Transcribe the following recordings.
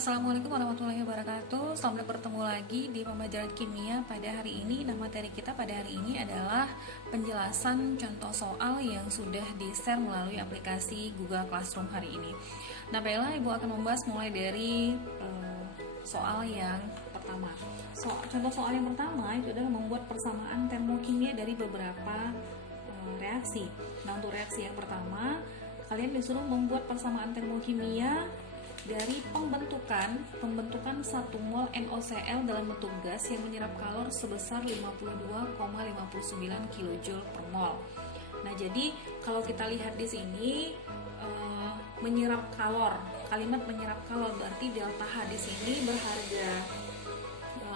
Assalamualaikum warahmatullahi wabarakatuh. Selamat bertemu lagi di pembelajaran kimia pada hari ini. Nah, materi kita pada hari ini adalah penjelasan contoh soal yang sudah di-share melalui aplikasi Google Classroom hari ini. Nah, baiklah, Ibu akan membahas mulai dari soal yang pertama. Contoh soal yang pertama itu adalah membuat persamaan termokimia dari beberapa reaksi. Nah, untuk reaksi yang pertama, kalian disuruh membuat persamaan termokimia dari pembentukan 1 mol NaOCl dalam bentuk gas yang menyerap kalor sebesar 52,59 kJ per mol. Nah, jadi kalau kita lihat di sini menyerap kalor, kalimat menyerap kalor berarti delta H di sini berharga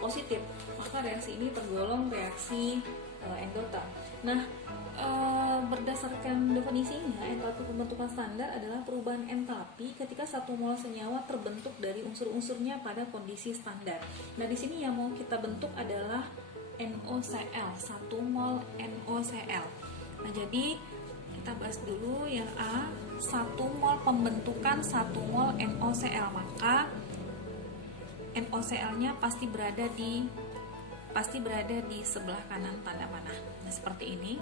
positif, maka reaksi ini tergolong reaksi endoterm. Nah, berdasarkan definisinya, entalpi pembentukan standar adalah perubahan entalpi ketika 1 mol senyawa terbentuk dari unsur-unsurnya pada kondisi standar. Nah, di sini yang mau kita bentuk adalah NaOCl, 1 mol NaOCl. Nah, jadi kita bahas dulu yang A, 1 mol pembentukan 1 mol NaOCl, maka NaOCl-nya pasti berada di sebelah kanan tanda panah. Nah, seperti ini.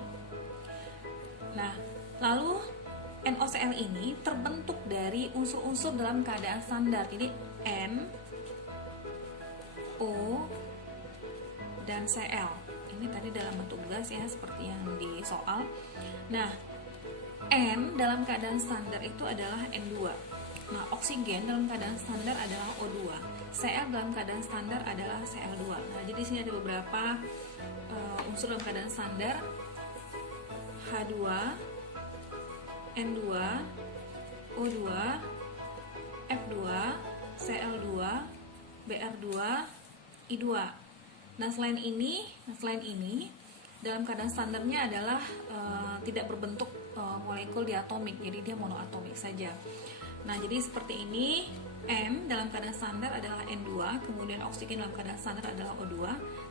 Nah, lalu NaOCl ini terbentuk dari unsur-unsur dalam keadaan standar. Jadi N, O, dan Cl. Ini tadi dalam bentuk gas ya, seperti yang di soal. Nah, N dalam keadaan standar itu adalah N2. Nah, oksigen dalam keadaan standar adalah O2. Cl dalam keadaan standar adalah Cl2. Nah, jadi di sini ada beberapa unsur dalam keadaan standar. H2, N2, O2, F2, Cl2, Br2, I2. Nah, selain ini dalam keadaan standarnya adalah tidak berbentuk molekul diatomik, jadi dia monoatomik saja. Nah, jadi seperti ini. N dalam keadaan standar adalah N2, kemudian oksigen dalam keadaan standar adalah O2,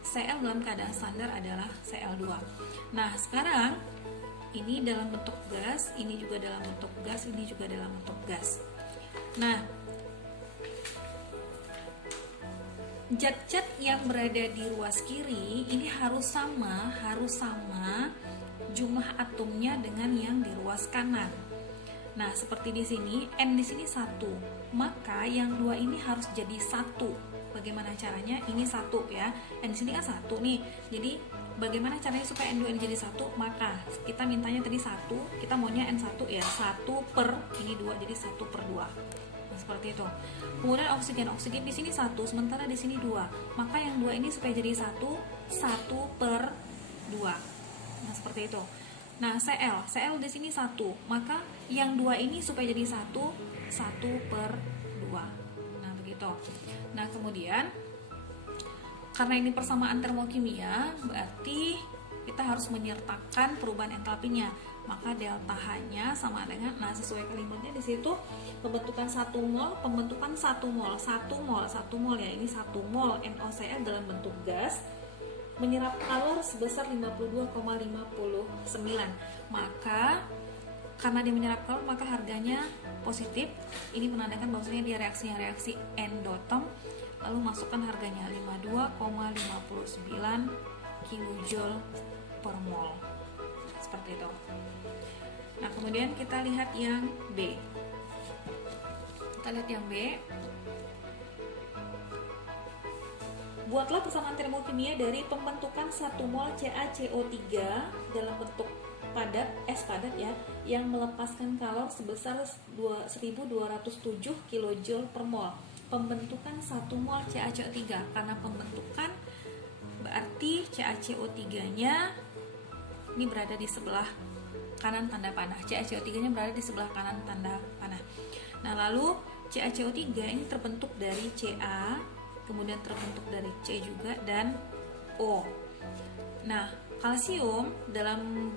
Cl dalam keadaan standar adalah Cl2. Nah, sekarang ini dalam bentuk gas, ini juga dalam bentuk gas, ini juga dalam bentuk gas. Nah, zat-zat yang berada di ruas kiri ini harus sama jumlah atomnya dengan yang di ruas kanan. Nah, seperti di sini, N di sini 1, maka yang 2 ini harus jadi 1. Bagaimana caranya? Ini 1 ya. N di sini kan 1 nih. Jadi, bagaimana caranya supaya N2 ini jadi 1? Maka kita mintanya tadi 1, kita maunya N1 ya. 1 per ini 2, jadi 1 per 2. Nah, seperti itu. Kemudian oksigen di sini 1, sementara di sini 2. Maka yang 2 ini supaya jadi 1 per 2. Nah, seperti itu. Nah, Cl di sini 1, maka yang 2 ini supaya jadi 1 per 2. Nah, begitu. Nah, kemudian karena ini persamaan termokimia, berarti kita harus menyertakan perubahan entalpinya. Maka delta H-nya sama dengan, nah sesuai kalimatnya di situ, pembentukan 1 mol ya, ini 1 mol NaOCl dalam bentuk gas menyerap kalor sebesar 52,59. Maka karena dia menyerap kalor, maka harganya positif. Ini menandakan bahwasanya dia reaksi endoterm. Lalu masukkan harganya 52,59 kJ per mol. Seperti itu. Nah, kemudian kita lihat yang B. Buatlah persamaan termokimia dari pembentukan 1 mol CaCO3 dalam bentuk padat, es padat ya, yang melepaskan kalor sebesar 1207 kJ per mol. Pembentukan 1 mol CaCO3, karena pembentukan berarti CaCO3-nya ini berada di sebelah kanan tanda panah. CaCO3-nya berada di sebelah kanan tanda panah. Nah, lalu CaCO3 ini terbentuk dari Ca, kemudian terbentuk dari C juga, dan O. Nah, kalsium dalam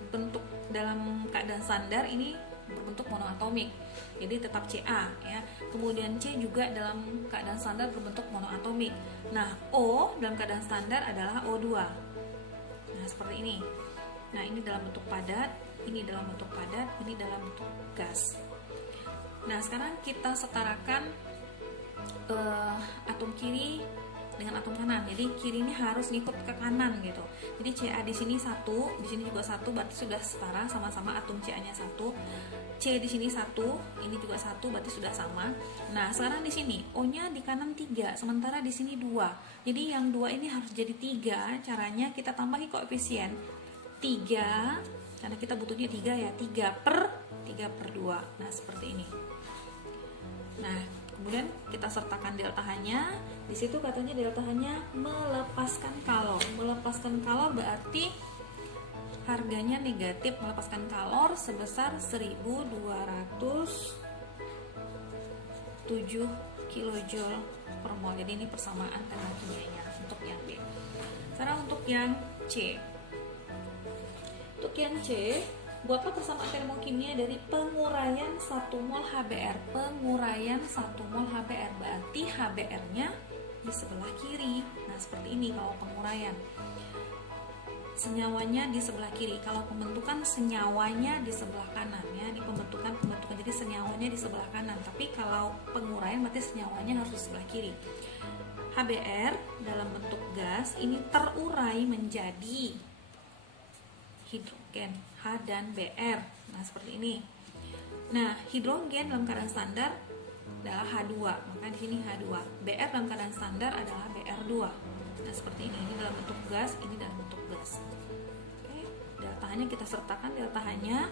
keadaan standar ini berbentuk monoatomik, jadi tetap Ca ya. Kemudian C juga dalam keadaan standar berbentuk monoatomik. Nah, O dalam keadaan standar adalah O2. Nah, seperti ini. Nah, ini dalam bentuk padat, ini dalam bentuk padat, ini dalam bentuk gas. Nah, sekarang kita setarakan atom kiri dengan atom kanan. Jadi kiri ini harus ngikut ke kanan gitu. Jadi Ca di sini 1, di sini juga 1, berarti sudah setara, sama-sama atom Ca-nya 1. C di sini 1, ini juga 1, berarti sudah sama. Nah, sekarang di sini O-nya di kanan 3, sementara di sini 2. Jadi yang 2 ini harus jadi 3. Caranya kita tambahi koefisien 3, karena kita butuhnya 3 ya. 3 per 2. Nah, seperti ini. Nah, kemudian kita sertakan delta H-nya. Di situ katanya delta H-nya melepaskan kalor. Melepaskan kalor berarti harganya negatif, melepaskan kalor sebesar 1207 kJ per mol. Jadi ini persamaan termokimianya untuk yang B. Sekarang untuk yang C. Untuk yang C, buatlah persamaan termokimia dari penguraian 1 mol HBr. Penguraian 1 mol HBr berarti HBr-nya di sebelah kiri. Nah, seperti ini kalau penguraian. Senyawanya di sebelah kiri. Kalau pembentukan, senyawanya di sebelah kanan ya. Ini pembentukan jadi senyawanya di sebelah kanan. Tapi kalau penguraian berarti senyawanya harus di sebelah kiri. HBr dalam bentuk gas ini terurai menjadi hidrogen H dan Br. Nah, seperti ini. Nah, hidrogen dalam keadaan standar adalah H2, maka di sini H2. Br dalam keadaan standar adalah Br2. Nah, seperti ini. Ini dalam bentuk gas, ini dalam bentuk gas. Oke, delta H-nya kita sertakan delta H-nya.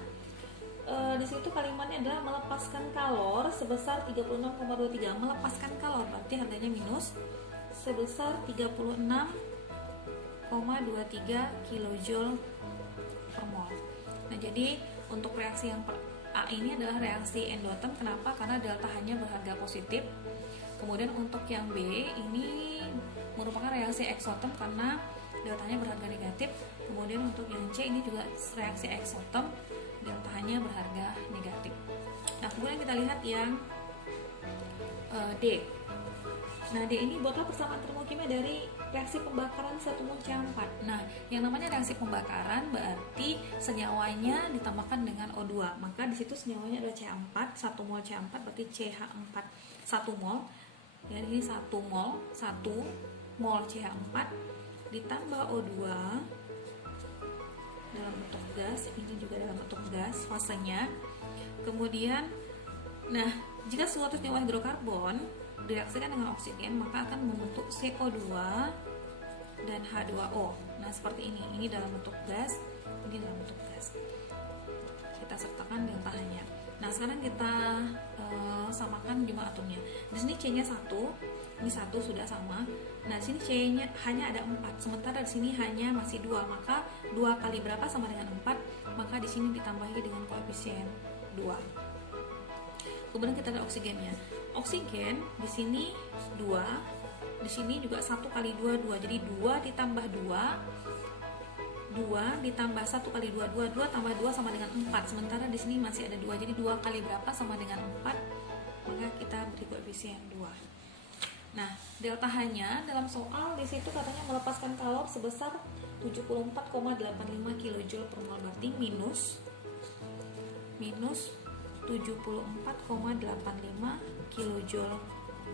Di situ kalimatnya adalah melepaskan kalor sebesar 36,23. Melepaskan kalor berarti harganya minus sebesar 36,23 kJ per mol. Nah, jadi untuk reaksi yang A ini adalah reaksi endoterm. Kenapa? Karena delta H-nya berharga positif. Kemudian untuk yang B ini merupakan reaksi eksoterm karena delta-nya berharga negatif. Kemudian untuk yang C ini juga reaksi eksoterm, delta H-nya berharga negatif. Nah, kemudian kita lihat yang D. Nah, D ini buatlah persamaan termokimia dari reaksi pembakaran 1 mol CH4. Nah, yang namanya reaksi pembakaran berarti senyawanya ditambahkan dengan O2. Maka di situ senyawanya adalah CH4, 1 mol CH4 berarti CH4 1 mol. Ya, ini 1 mol, 1 mol CH4 ditambah O2 dalam bentuk gas, ini juga dalam bentuk gas fasenya. Kemudian, nah, jika suatu senyawa hidrokarbon direaksikan dengan oksigen, maka akan membentuk CO2 dan H2O. Nah, seperti ini. Ini dalam bentuk gas, ini dalam bentuk gas. Kita sertakan delta H-nya. Nah, sekarang kita samakan jumlah atomnya. Di sini C-nya 1, ini 1 sudah sama. Nah, di sini C-nya hanya ada 4, sementara di sini hanya masih 2. Maka 2 kali berapa sama dengan 4? Maka di sini ditambahi dengan koefisien 2. Kemudian kita ada oksigennya. Oksigen di sini 2, di sini juga 1 kali 2, 2. Jadi 2 ditambah 2, 2 ditambah 1 kali 2, 2 tambah 2 sama dengan 4. Sementara di sini masih ada 2. Jadi 2 kali berapa sama dengan 4? Maka kita beri koefisien 2. Nah, delta H-nya dalam soal di situ katanya melepaskan kalor sebesar 74,85 kJ per mol, berarti minus 74,85 kJ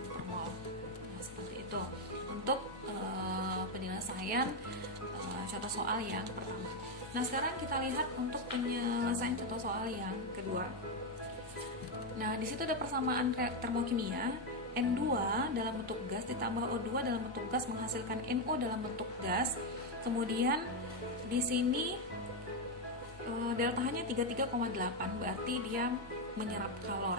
per mol. Nah, seperti itu untuk penyelesaian contoh soal yang pertama. Nah, sekarang kita lihat untuk penyelesaian contoh soal yang kedua. Nah, di situ ada persamaan termokimia. N2 dalam bentuk gas ditambah O2 dalam bentuk gas menghasilkan NO dalam bentuk gas. Kemudian di sini delta H-nya 33,8, berarti dia menyerap kalor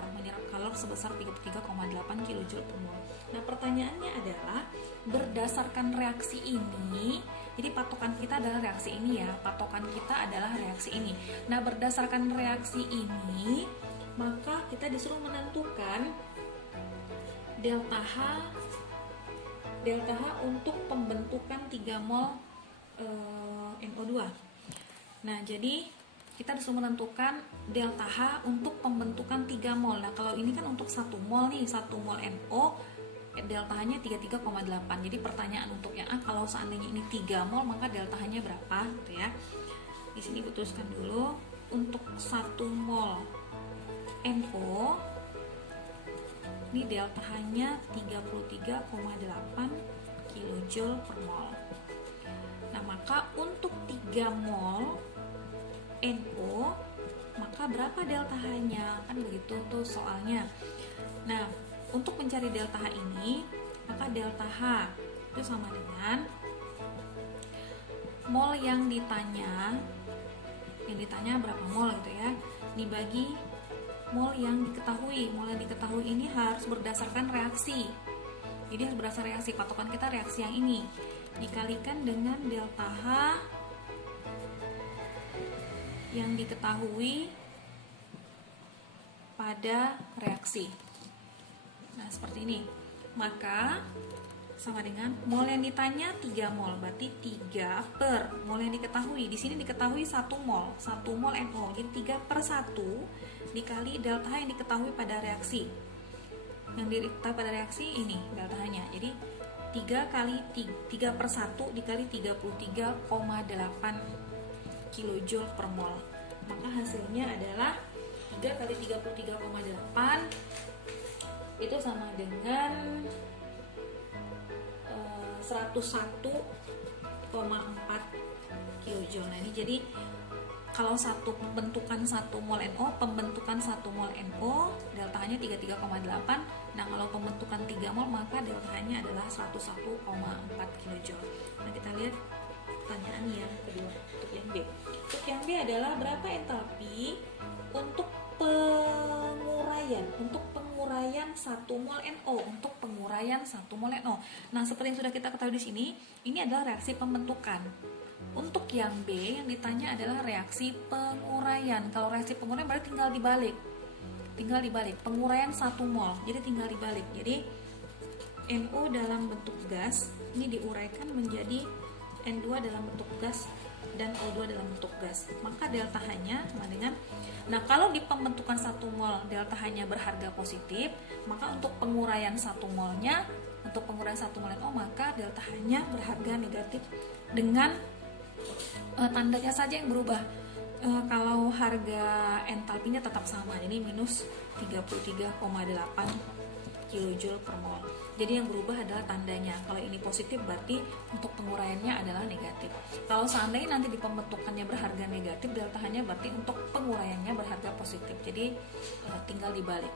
sebesar 33,8 kJ per mol. Nah, pertanyaannya adalah berdasarkan reaksi ini, jadi patokan kita adalah reaksi ini ya, patokan kita adalah reaksi ini. Nah, berdasarkan reaksi ini, maka kita disuruh menentukan delta H untuk pembentukan 3 mol NO2. Nah, jadi kita disuruh menentukan delta H untuk pembentukan 3 mol. Nah, kalau ini kan untuk 1 mol nih, 1 mol NO, delta H-nya 33,8. Jadi pertanyaan untuk yang A, kalau seandainya ini 3 mol, maka delta H-nya berapa gitu ya. Di sini tuliskan dulu untuk 1 mol NO Ini delta H-nya 33,8 kilojoule per mol. Nah, maka untuk 3 mol NO, maka berapa delta H-nya? Kan begitu tuh soalnya. Nah, untuk mencari delta H ini, maka delta H itu sama dengan mol yang ditanya berapa mol gitu ya, dibagi mol yang diketahui. Mol yang diketahui ini harus berdasarkan reaksi. Jadi harus berdasarkan reaksi, patokan kita reaksi yang ini dikalikan dengan delta H yang diketahui pada reaksi. Nah, seperti ini. Maka sama dengan mol yang ditanya 3 mol, berarti 3 per mol yang diketahui. Di sini diketahui 1 mol NO. Jadi 3/1 dikali delta H yang diketahui pada reaksi. Yang diketahui pada reaksi ini delta H-nya. Jadi 3/1 dikali 33,8 kilojoule per mol. Maka hasilnya adalah 3 kali 33,8 itu sama dengan 101,4 kilojoule. Nah, ini jadi kalau pembentukan 1 mol NO, delta H-nya 33,8. Nah, kalau pembentukan 3 mol, maka delta H-nya adalah 101,4 kilojoule. Nah, kita lihat pertanyaan yang kedua untuk yang B. Untuk yang B adalah berapa entalpi untuk penguraian 1 mol NO. Nah, seperti yang sudah kita ketahui di sini, ini adalah reaksi pembentukan. Untuk yang B yang ditanya adalah reaksi penguraian. Kalau reaksi penguraian berarti tinggal dibalik. Penguraian 1 mol. Jadi tinggal dibalik. Jadi NO dalam bentuk gas ini diuraikan menjadi N2 dalam bentuk gas dan O2 dalam bentuk gas. Maka delta H-nya sama dengan, nah kalau di pembentukan 1 mol delta H-nya berharga positif, maka untuk penguraian 1 molnya, untuk penguraian 1 mol NO, maka delta H-nya berharga negatif dengan tandanya saja yang berubah. Kalau harga entalpinya tetap sama, ini minus 33,8 kilojoule per mol. Jadi yang berubah adalah tandanya. Kalau ini positif berarti untuk penguraiannya adalah negatif. Kalau seandainya nanti di pembentukannya berharga negatif, delta H-nya berarti untuk penguraiannya berharga positif. Jadi tinggal dibalik.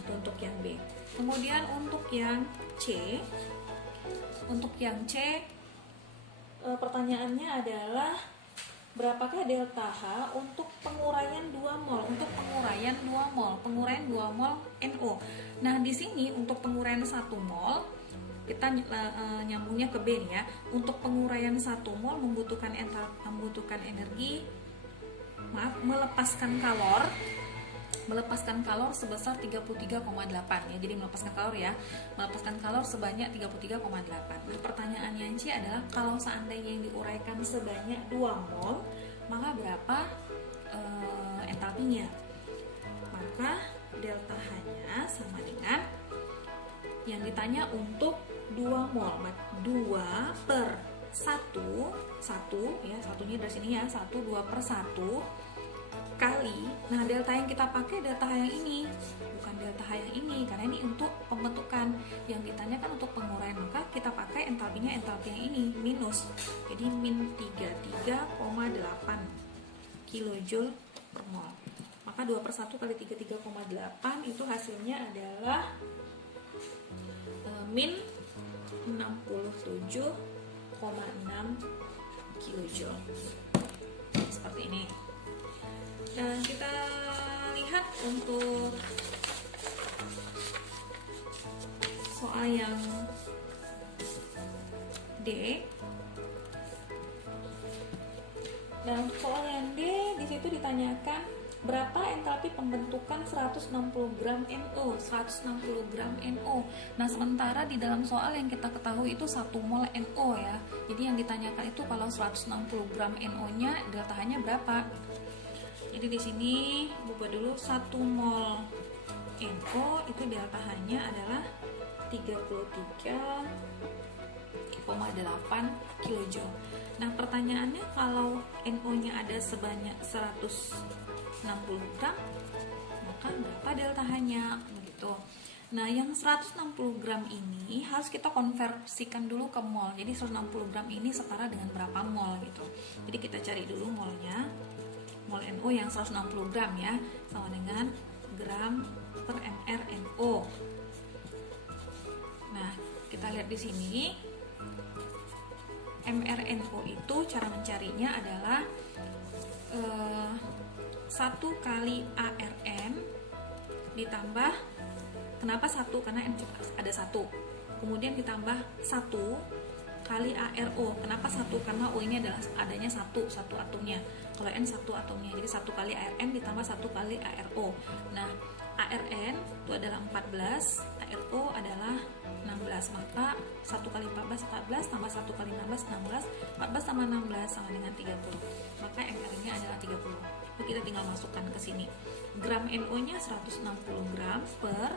Itu untuk yang B. Kemudian untuk yang C, pertanyaannya adalah berapakah delta H untuk penguraian 2 mol? Penguraian 2 mol NO. Nah, di sini untuk penguraian 1 mol kita nyambungnya ke B nih ya. Untuk penguraian 1 mol membutuhkan energi, melepaskan kalor sebesar 33,8 ya. Jadi melepaskan kalor sebanyak 33,8. Nah, pertanyaan yang C adalah kalau seandainya yang diuraikan sebanyak 2 mol, maka berapa entalpinya? Maka delta H-nya sama dengan yang ditanya untuk 2 mol. 2/1 ya, satunya dari sini ya, 2/1 kali, nah delta yang kita pakai delta H yang ini, bukan delta H yang ini, karena ini untuk pembentukan. Yang ditanyakan untuk penguraian, maka kita pakai entalpi yang ini, minus. Jadi min 33,8 kilojoule per mol. Maka 2/1 kali 33,8 itu hasilnya adalah min 67,6 kilojoule. Seperti ini. Dan kita lihat untuk soal yang D. Dan soal yang D di situ ditanyakan berapa entalpi pembentukan 160 gram NO. Nah, sementara di dalam soal yang kita ketahui itu 1 mol NO ya. Jadi yang ditanyakan itu kalau 160 gram NO-nya delta H-nya berapa? Jadi di sini buka dulu 1 mol NO itu delta H-nya adalah 33,8 kilojoule. Nah, pertanyaannya kalau NO-nya ada sebanyak 160 gram, maka berapa delta H-nya? Begitu. Nah, yang 160 gram ini harus kita konversikan dulu ke mol. Jadi 160 gram ini setara dengan berapa mol gitu. Jadi kita cari dulu molnya. Mol NO yang 160 gram ya, sama dengan gram per mR NO. Nah, kita lihat di sini mRNO itu cara mencarinya adalah 1 kali ARN ditambah, kenapa 1? Karena N ada 1, kemudian ditambah 1 kali ARO. Kenapa 1? Karena O ini adalah adanya 1 atomnya, kalau N 1 atomnya, jadi 1 kali ARN ditambah 1 kali ARO. Nah, ARN itu adalah 14, ARO adalah 16, maka 1 kali 14 14 tambah 1 kali 16 16, 14 tambah 16 sama dengan 30, maka MR nya adalah 30. Lalu kita tinggal masukkan ke sini, gram NO nya 160 gram per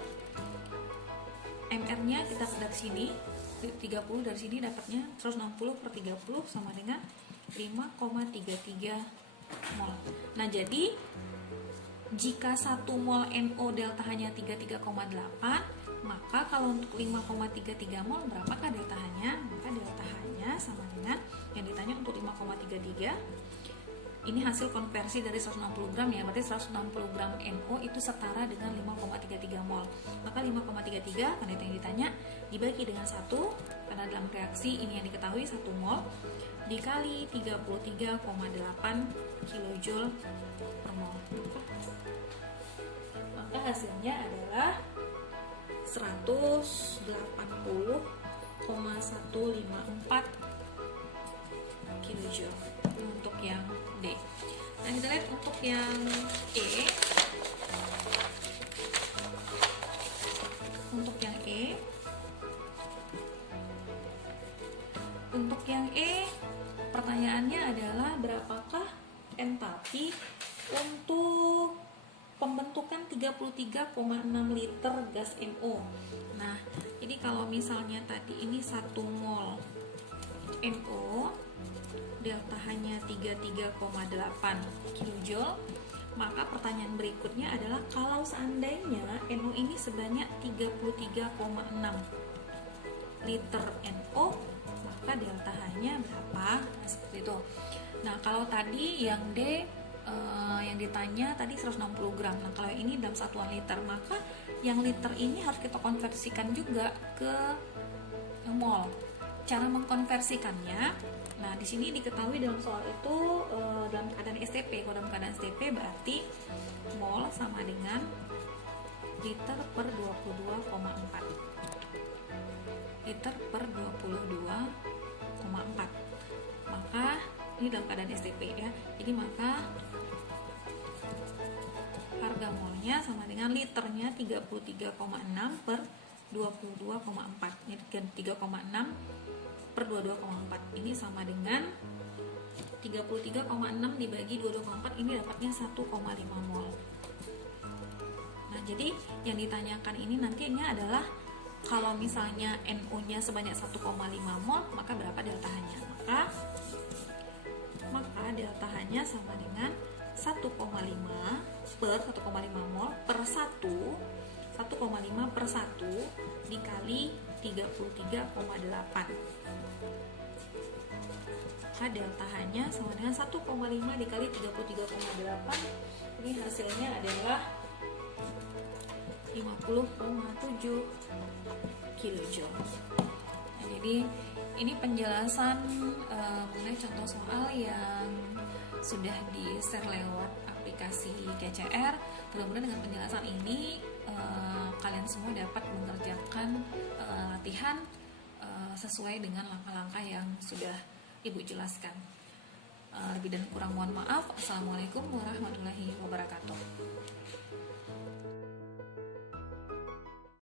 MR nya kita dari sini 30, dari sini dapatnya 160 per 30 sama dengan 5,33 mol. Nah, jadi jika 1 mol NO delta hanya 33,8, maka kalau untuk 5,33 mol berapakah delta H-nya? Maka delta H-nya sama dengan yang ditanya untuk 5,33. Ini hasil konversi dari 160 gram ya, berarti 160 gram NO itu setara dengan 5,33 mol. Maka 5,33 karena itu yang ditanya dibagi dengan 1, karena dalam reaksi ini yang diketahui 1 mol dikali 33,8 kJ per mol. Maka hasilnya adalah 180,154 kJ untuk yang D. Nah, kita lihat untuk yang E. Untuk yang E, pertanyaannya adalah berapakah enthalpi untuk pembentukan 33,6 liter gas NO. Nah, jadi kalau misalnya tadi ini 1 mol NO delta hanya 33,8 kJ, maka pertanyaan berikutnya adalah kalau seandainya NO ini sebanyak 33,6 liter NO, maka delta H-nya berapa? Nah, seperti itu. Nah, kalau tadi yang D yang ditanya tadi 160 gram. Nah, kalau ini dalam satuan liter, maka yang liter ini harus kita konversikan juga ke mol. Cara mengkonversikannya, nah di sini diketahui dalam soal itu dalam keadaan STP. Kalau dalam keadaan STP berarti mol sama dengan liter per 22,4. Liter per 22,4. Maka ini dalam keadaan STP ya. Jadi maka harga molnya sama dengan liternya 33,6 per 22,4. Ini 3,6 per 22,4. Ini sama dengan 33,6 dibagi 22,4, ini dapatnya 1,5 mol. Nah, jadi yang ditanyakan ini nantinya adalah kalau misalnya NO-nya sebanyak 1,5 mol, maka berapa delta H-nya? Maka delta H-nya sama dengan 1,5 per 1,5 mol per 1,5 per 1 dikali 33,8. Maka delta H-nya sama dengan 1,5 dikali 33,8. Ini hasilnya adalah 50,7 kJ. Nah, jadi ini penjelasan mengenai contoh soal yang sudah di-share lewat aplikasi KCR. Mudah-mudahan dengan penjelasan ini kalian semua dapat mengerjakan latihan sesuai dengan langkah-langkah yang sudah Ibu jelaskan. Lebih dan kurang mohon maaf. Assalamualaikum warahmatullahi wabarakatuh.